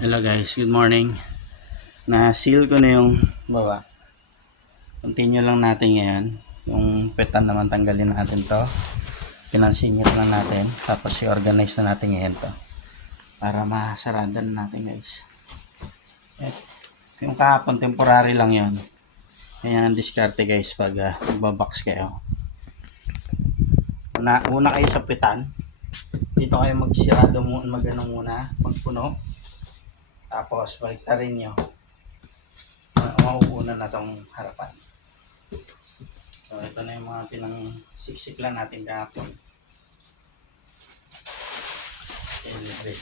Hello guys, good morning. Na-seal ko na yung baba. Continue lang natin ngayon. Yung petan naman tanggalin natin to. Pinansingit lang natin. Tapos i-organize na natin ngayon to. Para masarada na natin guys. Yung kahapon, temporary lang yon. Kaya ang diskarte guys pag magbabox kayo. Una kayo sa petan. Dito kayo magsirado muna, muna, magpuno. Tapos baliktarin nyo. Mauuna na tong harapan. So ito na yung mga pinang-siksik lang natin kahapon. Okay,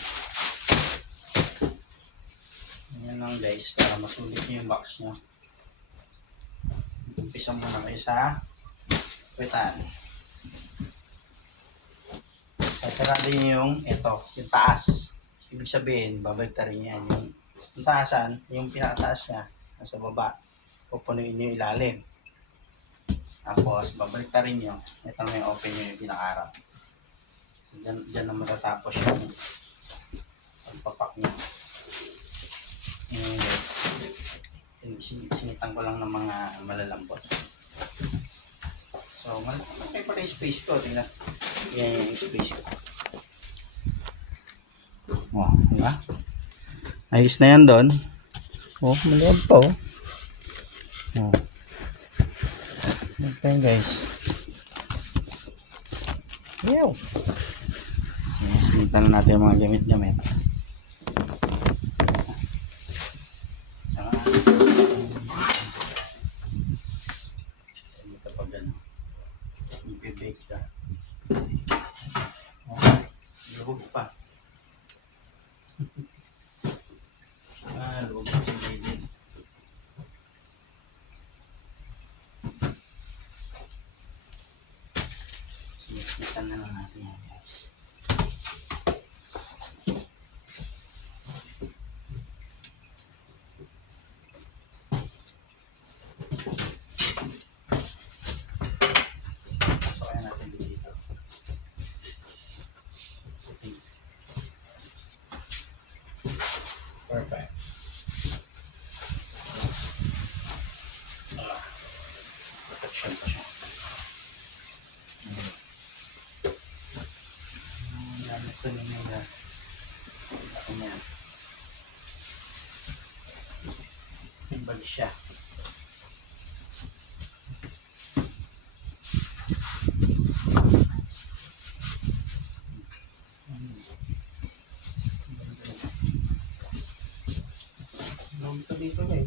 yan lang guys, para masulit nyo yung box nyo. Umpisa muna kayo sa petan. Sasarado nyo yung ito, yung taas. Ibig sabihin, babaliktarin yan. Yung taasan, yung pinakataas niya, nasa baba. Pupunuin nyo yung ilalim. Tapos, babaliktarin nyo. Ito na yung open nyo yung pinakaharap. Diyan na matatapos yung pagpapak nyo. Sinitan ko lang ng mga malalambot. So, malaki pa rin yung space ko. Tingnan. Yan yung space ko. Wow, diba? Ayos na yan doon. Oh, maliwag pa oh. Oh. Yan pa yun guys. Ew. Sinitan na natin yung mga gamit-gamit. Saka, dito pa gano'n. Ibibake ka. Oh, lubog pa. Lubog pa si David. Sinitan na lang natin yan guys. Pasokin natin dito. Perfect. Protection pa siya. Gamit ko na nila. Ako niya. Ibag siya. Log ito dito guys.